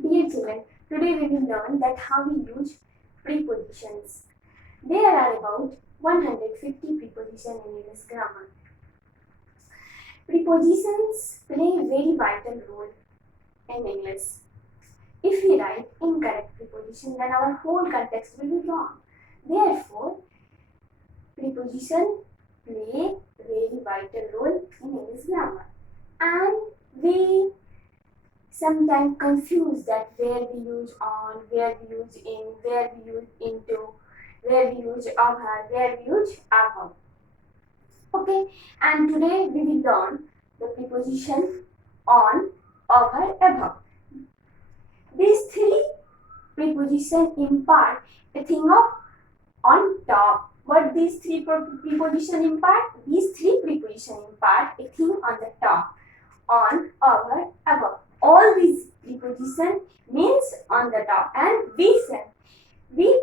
Dear children, today we will learn that how we use prepositions. There are about 150 prepositions in English grammar. Prepositions play a very vital role in English. If we write incorrect preposition, then our whole context will be wrong. Therefore, prepositions play a very vital role in English grammar. And we sometimes confuse that where we use on, where we use in, where we use into, where we use over, where we use above. Okay, and today we will learn the preposition on, over, above. These three prepositions impart a thing of on top. What these three prepositions impart? These three prepositions impart a thing on the top, on, over, above. All these prepositions means on the top, and we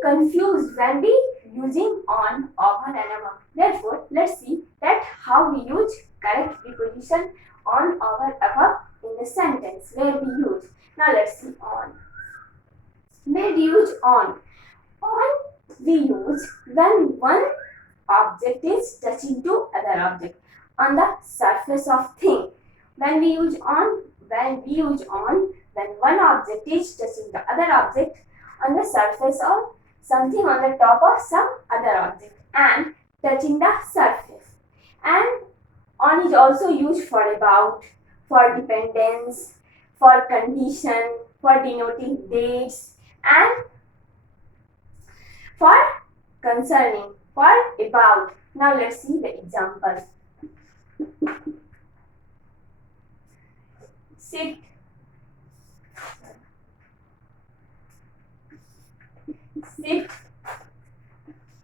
confuse when we using on, over, and above. Therefore, let's see that how we use correct preposition on, over, above in the sentence where we use. Now let's see on. Where do you use on? On we use when one object is touching to other object on the surface of thing. When we use on when one object is touching the other object on the surface or something on the top of some other object and touching the surface. And on is also used for about, for dependence, for condition, for denoting dates, and for concerning, for about. Now let's see the example. Sit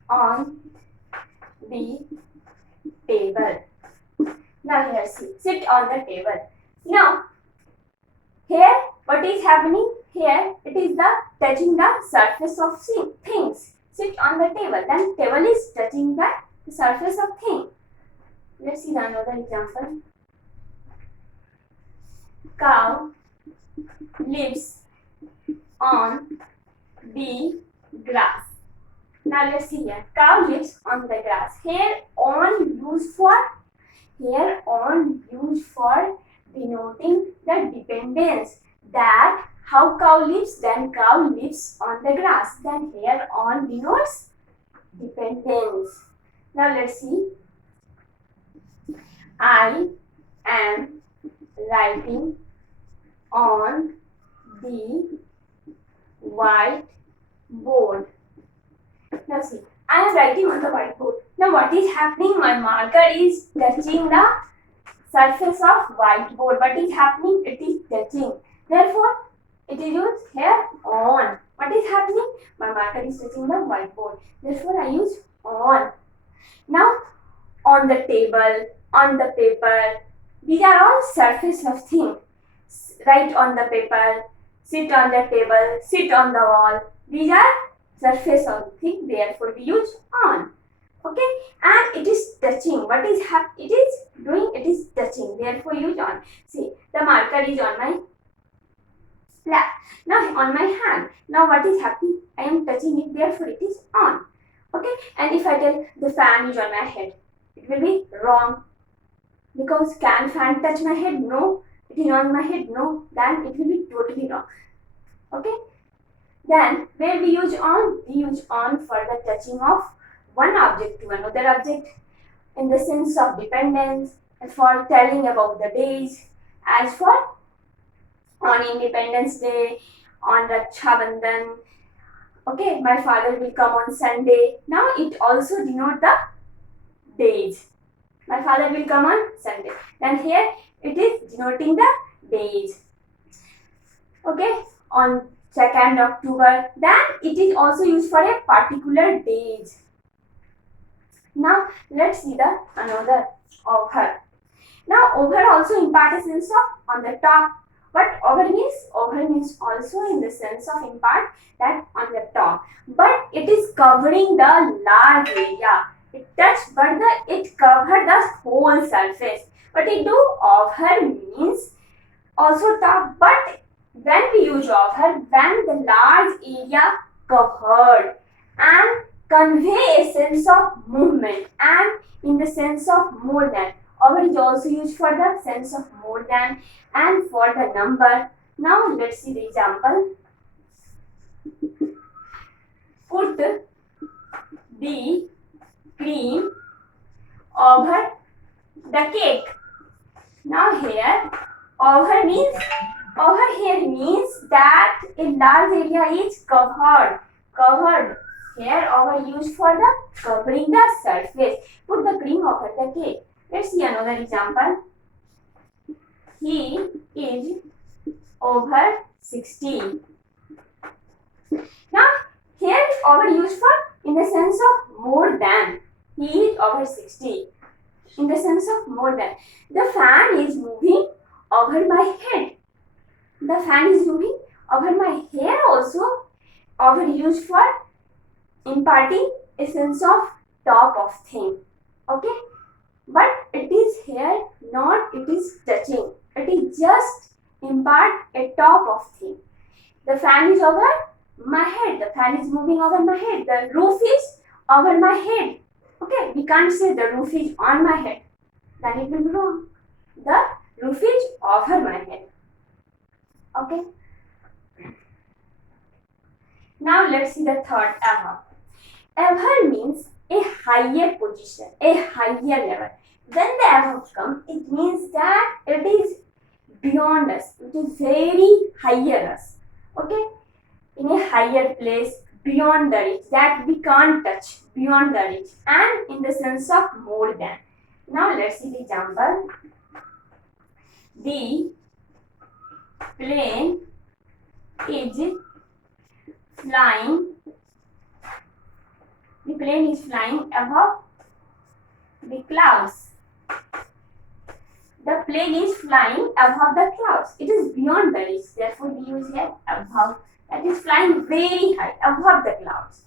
on the table. Now here see, sit on the table. Now here what is happening? Here it is the touching the surface of things. Sit on the table. Then table is touching the surface of thing. Let's see another example. Cow lives on the grass. Now let's see here. Cow lives on the grass. Here on used for denoting the dependence, that how cow lives, then cow lives on the grass. Then here on denotes dependence. Now let's see. I am writing on the white board. Now see, I am writing on the whiteboard. Now what is happening? My marker is touching the surface of whiteboard. What is happening? It is touching. Therefore, it is used here on. What is happening? My marker is touching the whiteboard. Therefore, I use on. Now, on the table, on the paper, these are all surface of things. Write on the paper, sit on the table, sit on the wall. These are surface of thing. Therefore, we use on. Okay, and it is touching. What is it is doing? It is touching. Therefore, use on. See, the marker is on my lap. Now on my hand. Now what is happening? I am touching it. Therefore, it is on. Okay, and if I tell the fan is on my head, it will be wrong. Because can fan touch my head? No. It is on my head? No. Then it will be totally wrong. Okay. Then where we use on? We use on for the touching of one object to another object in the sense of dependence, and for telling about the days, as for on Independence Day, on Raksha Bandhan. Okay, my father will come on Sunday. Now it also denotes the days. My father will come on Sunday. Then here it is denoting the days. Okay, on 2nd October. Then it is also used for a particular days. Now let's see the another over. Now over also impart a sense of on the top. What over means? Over means also in the sense of impart that on the top. But it is covering the large area. It touched but it covered the whole surface. But it do over means also top, but When we use over, when the large area covered and convey a sense of movement and in the sense of more than. Over is also used for the sense of more than and for the number. Now let's see the example. Put the cream over the cake. Now here over here means that a large area is covered. Here over used for the covering the surface. Put the cream over the cake. Let's see another example. He is over 60. Now here over used for in the sense of more than. He is over 60. In the sense of more than. The fan is moving over my head. The fan is moving over my hair also. Over used for imparting a sense of top of thing. Okay. But it is here not it is touching. It is just impart a top of thing. The fan is over my head. The fan is moving over my head. The roof is over my head. Okay, we can't say the roof is on my head. Then it will be wrong. The roof is over my head. Okay. Now let's see the third ever. Ever means a higher position, a higher level. When the above comes, it means that it is beyond us. It is very higher us. Okay? In a higher place, beyond the reach, that we can't touch, beyond the reach, and in the sense of more than. Now let's see the example. The plane is flying. The plane is flying above the clouds. The plane is flying above the clouds. It is beyond the reach. Therefore, we use here above. That is flying very high above the clouds.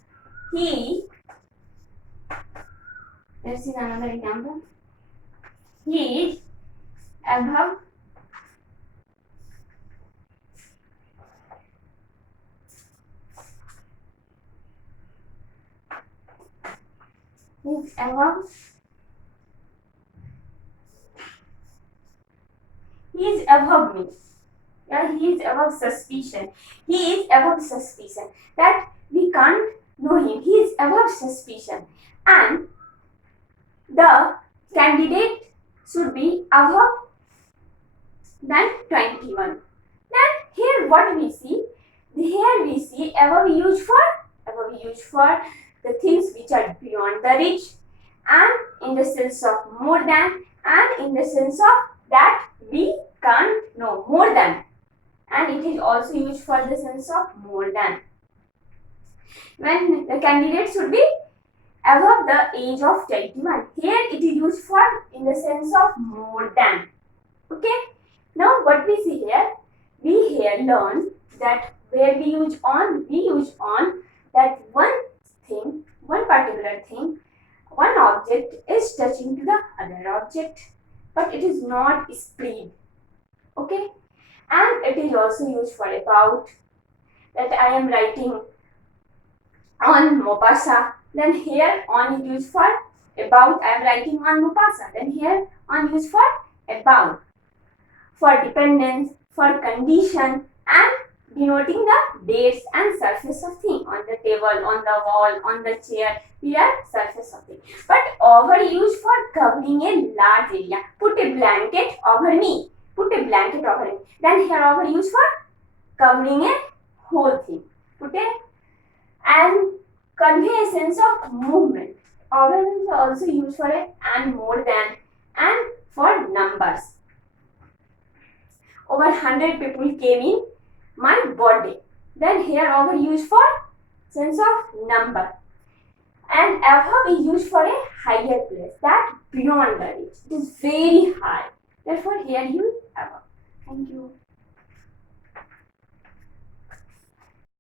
Let's see another example. He is above he is above me. Yeah, he is above suspicion. He is above suspicion. That we can't know him. He is above suspicion. And the candidate should be above than 21. Then here what we see? Here we see above used for the things which are beyond the reach, and in the sense of more than, and in the sense of that we can't know, more than, and it is also used for the sense of more than. When the candidate should be above the age of 21. Here it is used for in the sense of more than. Okay. Now what we see here? We here learn that where we use on that one thing, one particular thing, one object is touching to the other object, but it is not spread. Okay. And it is also used for about, that I am writing on Mopasa. Then here on is used for about. I am writing on Mopasa. Then here on used for about. For dependence, for condition, and denoting the dates and surface of thing. On the table, on the wall, on the chair, we are surface of thing. But over used for covering a large area. Put a blanket over me. Put a blanket over me. Then here over used for covering a whole thing. Put a and convey a sense of movement. Over is also used for a and more than and for numbers. Over 100 people came in my birthday. Then here over used for sense of number. And above is used for a higher place, that beyond the reach. It is very high. Therefore here use above. Thank you.